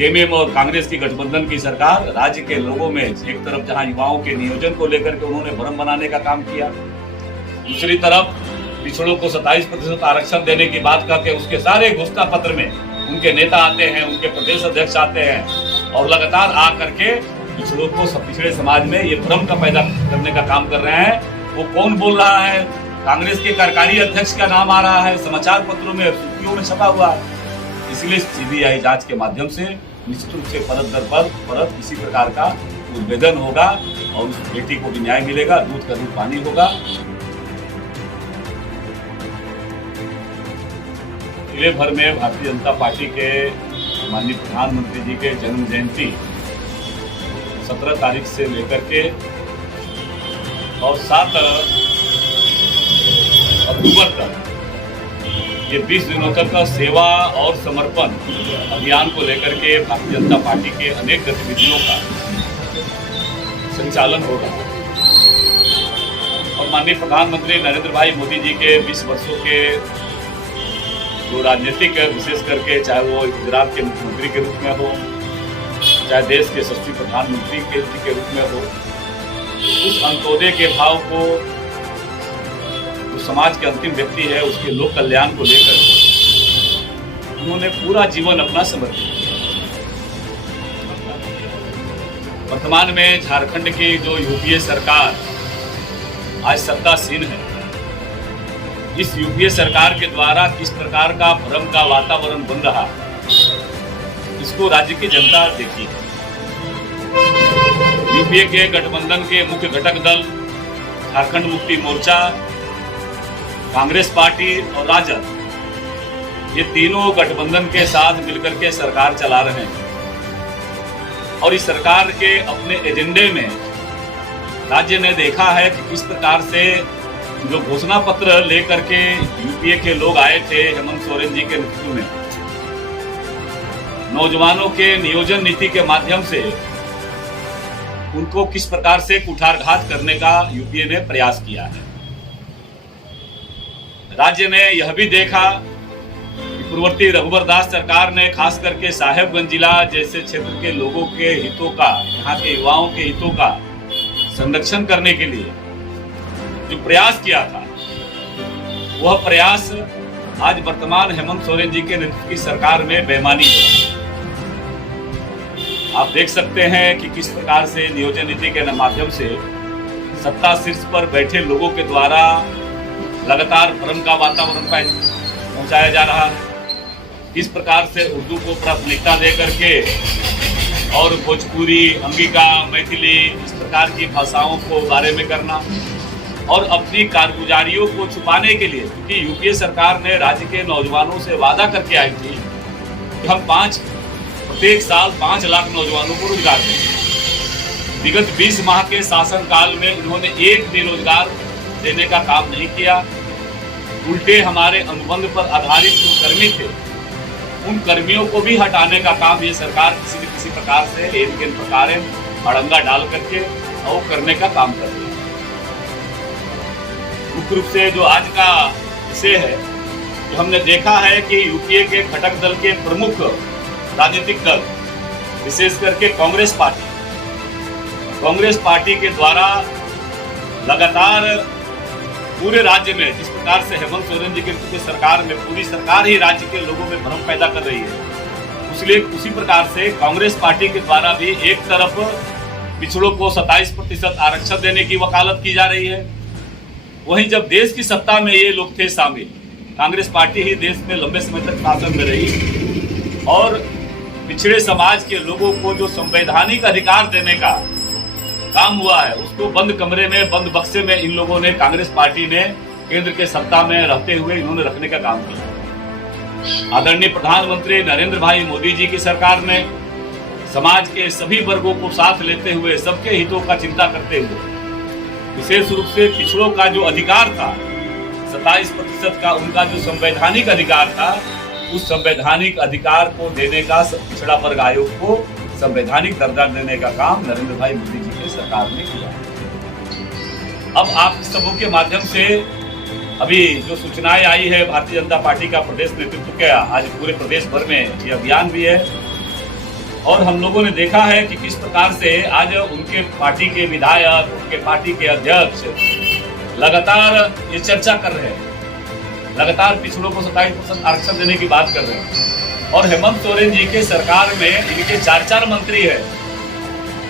JMM और कांग्रेस की गठबंधन की सरकार राज्य के लोगों में एक तरफ जहां युवाओं के नियोजन को लेकर के उन्होंने भ्रम बनाने का काम किया, दूसरी तरफ पिछड़ों को 27% आरक्षण देने की बात करके उसके सारे घोषणा पत्र में उनके नेता आते हैं, उनके प्रदेश अध्यक्ष आते हैं और लगातार आ करके पिछड़ों को पिछड़े समाज में ये भ्रम का पैदा करने का काम कर रहे हैं। वो कौन बोल रहा है? कांग्रेस के कार्यकारी अध्यक्ष का नाम आ रहा है, समाचार पत्रों में, सुर्खियों में छपा हुआ है। इसलिए सीबीआई जांच के माध्यम से निश्चित रूप से परत दर परत इसी प्रकार का उद्भेदन होगा और उस बेटी को भी न्याय मिलेगा, दूध का दूध पानी होगा। जिले भर में भारतीय जनता पार्टी के माननीय प्रधानमंत्री जी के जन्म जयंती 17 तारीख से लेकर के और 7 अक्टूबर तक ये 20 दिनों तक का सेवा और समर्पण अभियान को लेकर के भारतीय जनता पार्टी के अनेक गतिविधियों का संचालन होगा और माननीय प्रधानमंत्री नरेंद्र भाई मोदी जी के 20 वर्षों के जो राजनीतिक विशेष करके चाहे वो गुजरात के मुख्यमंत्री के रूप में हो, चाहे देश के यशस्वी प्रधानमंत्री के रूप में हो, उस अंत्योदय के भाव को जो समाज के अंतिम व्यक्ति है उसके लोक कल्याण को लेकर उन्होंने पूरा जीवन अपना समर्पित किया। वर्तमान में झारखंड की जो यूपीए सरकार आज सत्तासीन है, इस यूपीए सरकार के द्वारा किस प्रकार का भ्रम का वातावरण बन रहा इसको राज्य की जनता देखी है। यूपीए के गठबंधन के मुख्य घटक दल झारखंड मुक्ति मोर्चा, कांग्रेस पार्टी और राजद, ये तीनों गठबंधन के साथ मिलकर के सरकार चला रहे हैं और इस सरकार के अपने एजेंडे में राज्य ने देखा है कि किस प्रकार से जो घोषणा पत्र लेकर के यूपीए के लोग आए थे हेमंत सोरेन जी के नेतृत्व में, नौजवानों के नियोजन नीति के माध्यम से उनको किस प्रकार से कुठारघात करने का यूपीए ने प्रयास किया है। राज्य ने यह भी देखा कि पूर्ववर्ती रघुवर दास सरकार ने खास करके साहेबगंज जिला जैसे क्षेत्र के लोगों के हितों का, यहाँ के युवाओं के हितों का संरक्षण करने के लिए जो प्रयास किया था, वह प्रयास आज वर्तमान हेमंत सोरेन जी के नेतृत्व की सरकार में बेईमानी है। आप देख सकते हैं कि किस प्रकार से नियोजन नीति के माध्यम से सत्ता शीर्ष पर बैठे लोगों के द्वारा लगातार भ्रम का वातावरण पहुंचाया जा रहा है। किस प्रकार से उर्दू को प्राथमिकता दे करके और भोजपुरी, अंगिका, मैथिली इस प्रकार की भाषाओं को बारे में करना और अपनी कारगुजारियों को छुपाने के लिए, क्योंकि यूपीए सरकार ने राज्य के नौजवानों से वादा करके आई थी कि हम प्रत्येक साल 5 लाख नौजवानों को रोजगार देंगे। विगत 20 माह के शासन काल में इन्होंने एक भी रोजगार देने का काम नहीं किया। उल्टे हमारे अनुबंध पर आधारित जो कर्मी थे उन कर्मियों को भी हटाने का काम ये सरकार किसी न किसी प्रकार से एक प्रकार अड़ंगा डाल करके और करने का काम कर रही है। मुख्य रूप से जो आज का विषय है, तो हमने देखा है कि यूपीए के घटक दल के प्रमुख राजनीतिक दल विशेष करके कांग्रेस पार्टी के द्वारा लगातार पूरे राज्य में जिस प्रकार से हेमंत सोरेन जी के सरकार में पूरी सरकार ही राज्य के लोगों में भ्रम पैदा कर रही है, इसलिए उसी प्रकार से कांग्रेस पार्टी के द्वारा भी एक तरफ पिछड़ों को 27% आरक्षण देने की वकालत की जा रही है, वहीं जब देश की सत्ता में ये लोग थे शामिल, कांग्रेस पार्टी ही देश में लंबे समय तक शासन में रही और पिछड़े समाज के लोगों को जो संवैधानिक अधिकार देने का काम हुआ है उसको बंद कमरे में, बंद बक्से में इन लोगों ने, कांग्रेस पार्टी ने केंद्र के सत्ता में रहते हुए इन्होंने रखने का काम किया। आदरणीय प्रधानमंत्री नरेंद्र भाई मोदी जी की सरकार ने समाज के सभी वर्गों को साथ लेते हुए, सबके हितों का चिंता करते हुए, विशेष रूप से पिछड़ों का जो अधिकार था 27% का, उनका जो संवैधानिक अधिकार था, उस संवैधानिक अधिकार को देने का पिछड़ा वर्ग आयोग को संवैधानिक दर्जा देने का काम नरेंद्र भाई मोदी जी की सरकार ने किया। अब आप सबों के माध्यम से अभी जो सूचनाएं आई है भारतीय जनता पार्टी का प्रदेश नेतृत्व का, आज पूरे प्रदेश भर में ये अभियान भी है और हम लोगों ने देखा है कि किस प्रकार से आज उनके पार्टी के विधायक, उनके पार्टी के अध्यक्ष लगातार ये चर्चा कर रहे हैं, लगातार पिछड़ों को 27% आरक्षण देने की बात कर रहे हैं। और हेमंत सोरेन जी के सरकार में इनके 4 मंत्री है।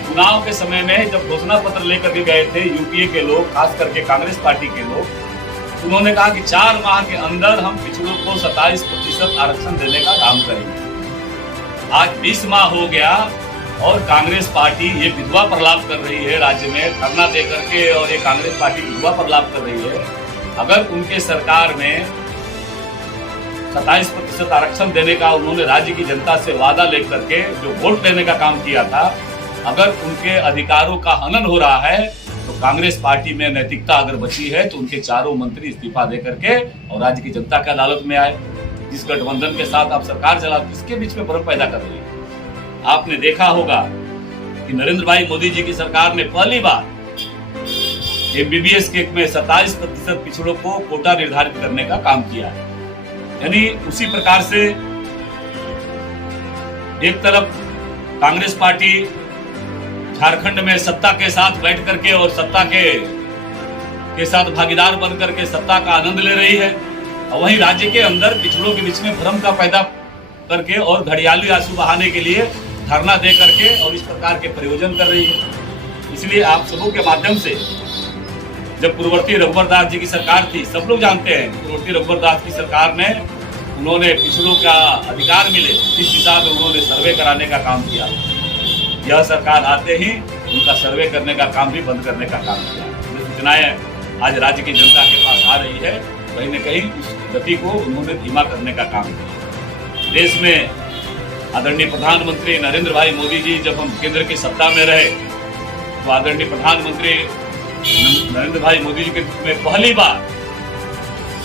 चुनाव के समय में जब घोषणा पत्र लेकर के गए थे यूपीए के लोग, खास करके कांग्रेस पार्टी के लोग, उन्होंने कहा कि 4 माह के अंदर हम पिछड़ों को 27% आरक्षण देने का काम करेंगे। आज 20 माह हो गया और कांग्रेस पार्टी ये विधवा प्रलाप कर रही है राज्य में धरना दे करके, और ये कांग्रेस पार्टी विधवा प्रलाप कर रही है। अगर उनके सरकार में 27% आरक्षण देने का उन्होंने राज्य की जनता से वादा लेकर के जो वोट देने का काम किया था, अगर उनके अधिकारों का हनन हो रहा है तो कांग्रेस पार्टी में नैतिकता अगर बची है तो उनके 4 मंत्री इस्तीफा दे करके और राज्य की जनता की अदालत में आए। जिस गठबंधन के साथ आप सरकार चला, किसके बीच में भ्रम पैदा कर रही है? आपने देखा होगा कि नरेंद्र भाई मोदी जी की सरकार ने पहली बार MBBS के में 27% पिछड़ों को कोटा निर्धारित करने का काम किया है। यानी उसी प्रकार से एक तरफ कांग्रेस पार्टी झारखंड में सत्ता के साथ बैठ करके और सत्ता के साथ भागीदार बन करके सत्ता का आनंद ले रही है, और वहीं राज्य के अंदर पिछड़ों के बीच में भ्रम का पैदा करके और घड़ियाली आंसू बहाने के लिए धरना दे करके और इस प्रकार के प्रयोजन कर रही है। इसलिए आप सबों के माध्यम से, जब पूर्ववर्ती रघुवर दास जी की सरकार थी, सब लोग जानते हैं पूर्ववर्ती रघुवर दास की सरकार ने उन्होंने पिछड़ों का अधिकार मिले इस दिशा में उन्होंने सर्वे कराने का काम किया। यह सरकार आते ही उनका सर्वे करने का काम भी बंद करने का काम किया। जो सूचनाएं आज राज्य की जनता के पास आ रही है, कहीं न कहीं उस गति को उन्होंने धीमा करने का काम किया। देश में आदरणीय प्रधानमंत्री नरेंद्र भाई मोदी जी जब हम केंद्र की सत्ता में रहे तो आदरणीय प्रधानमंत्री नरेंद्र भाई मोदी जी के में पहली बार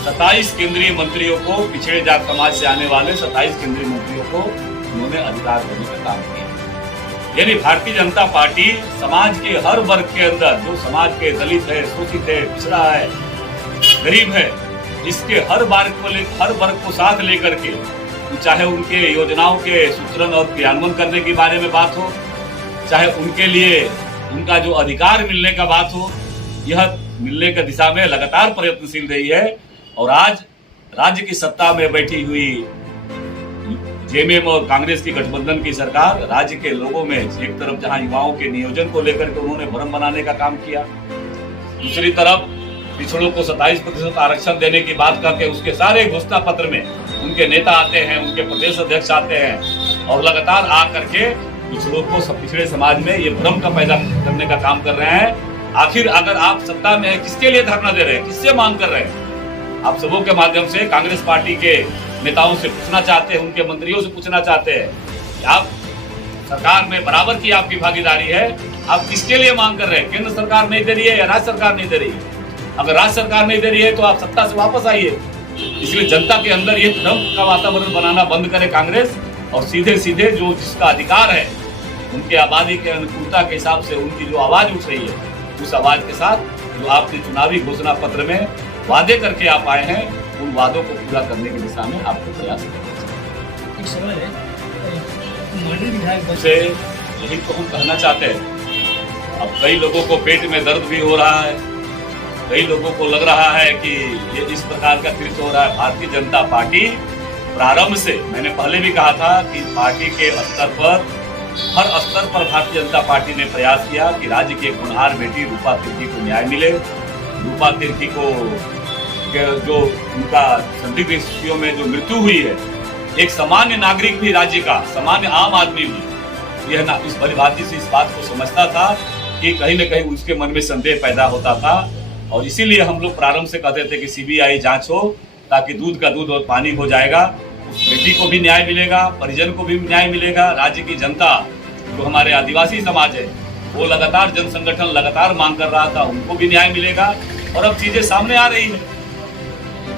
27 केंद्रीय मंत्रियों को, पिछड़े जात समाज से आने वाले 27 केंद्रीय मंत्रियों को उन्होंने अधिकार देने का काम किया। यानी भारतीय जनता पार्टी समाज के हर वर्ग के अंदर, जो समाज के दलित है, शोषित है, पिछड़ा है, गरीब है, इसके हर वर्ग को साथ लेकर के, चाहे उनके योजनाओं के सूत्रण और क्रियान्वयन करने के बारे में बात हो, चाहे उनके लिए उनका जो अधिकार मिलने का बात हो, यह मिलने की दिशा में लगातार प्रयत्नशील रही है। और आज राज्य की सत्ता में बैठी हुई जेएमएम और कांग्रेस की गठबंधन की सरकार राज्य के लोगों में एक तरफ जहां युवाओं के नियोजन को लेकर के उन्होंने भ्रम बनाने का काम किया, दूसरी तरफ पिछड़ों को 27% आरक्षण देने की बात करके उसके सारे घोषणा पत्र में उनके नेता आते हैं, उनके प्रदेश अध्यक्ष आते हैं और लगातार आ करके पिछड़ों को पिछड़े समाज में ये भ्रम का पैदा करने का काम कर रहे हैं। आखिर अगर आप सत्ता में है, किसके लिए धरना दे रहे हैं, किससे मांग कर रहे हैं? आप सबों के माध्यम से कांग्रेस पार्टी के नेताओं से पूछना चाहते हैं, उनके मंत्रियों से पूछना चाहते हैं कि आप सरकार में बराबर की आपकी भागीदारी है, आप किसके लिए मांग कर रहे हैं? केंद्र सरकार नहीं दे रही है या राज्य सरकार नहीं दे रही है? अगर राज्य सरकार नहीं दे रही है तो आप सत्ता से वापस आइए। इसलिए जनता के अंदर ये भ्रम का वातावरण बनाना बंद करे कांग्रेस, और सीधे सीधे जो जिसका अधिकार है उनके आबादी के अनुकूलता के हिसाब से उनकी जो आवाज उठ रही है, उस आवाज के साथ जो आपने चुनावी घोषणा पत्र में वादे करके आप आए हैं, उन वादों को पूरा करने की दिशा में आपको प्रयास करना चाहिए। यही तो हम कहना चाहते हैं। अब कई लोगों को पेट में दर्द भी हो रहा है, कई लोगों को लग रहा है कि ये इस प्रकार का कृत्य हो रहा है। भारतीय जनता पार्टी प्रारंभ से, मैंने पहले भी कहा था कि पार्टी के स्तर पर, हर स्तर पर भारतीय जनता पार्टी ने प्रयास किया कि राज्य की एक होनहार बेटी रूपा तिर्की को न्याय मिले। रूपा तिर्की को जो उनका संदिग्ध स्थितियों में जो मृत्यु हुई है, एक सामान्य नागरिक भी, राज्य का सामान्य आम आदमी भी यह ना इस भलीभांति से इस बात को समझता था कि कहीं न कहीं उसके मन में संदेह पैदा होता था। और इसीलिए हम लोग प्रारंभ से कहते थे कि सीबीआई जांच हो, ताकि दूध का दूध और पानी हो जाएगा, उस बेटी को भी न्याय मिलेगा, परिजन को भी न्याय मिलेगा। राज्य की जनता, जो हमारे आदिवासी समाज है, वो लगातार जन संगठन लगातार मांग कर रहा था, उनको भी न्याय मिलेगा। और अब चीजें सामने आ रही है।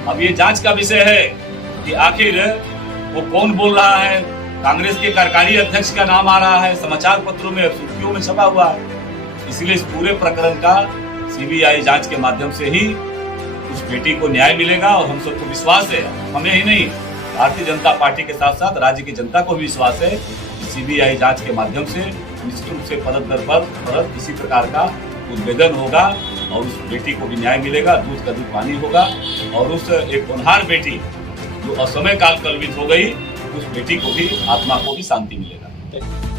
अब ये जांच का विषय है कि आखिर वो कौन बोल रहा है। कांग्रेस के कार्यकारी अध्यक्ष का नाम आ रहा है, समाचार पत्रों में, सुर्खियों में छपा हुआ है। इसलिए इस पूरे प्रकरण का सीबीआई जांच के माध्यम से ही उस बेटी को न्याय मिलेगा। और हम सबको विश्वास है, हमें ही नहीं, भारतीय जनता पार्टी के साथ साथ राज्य की जनता को भी विश्वास है, सीबीआई जांच के माध्यम से निश्चित रूप से परत दर परत किसी प्रकार का उद्भेदन होगा और उस बेटी को भी न्याय मिलेगा, दूध का दूध पानी होगा और उस एक होनहार बेटी जो असमय काल कलवित हो गई, उस बेटी को भी, आत्मा को भी शांति मिलेगा।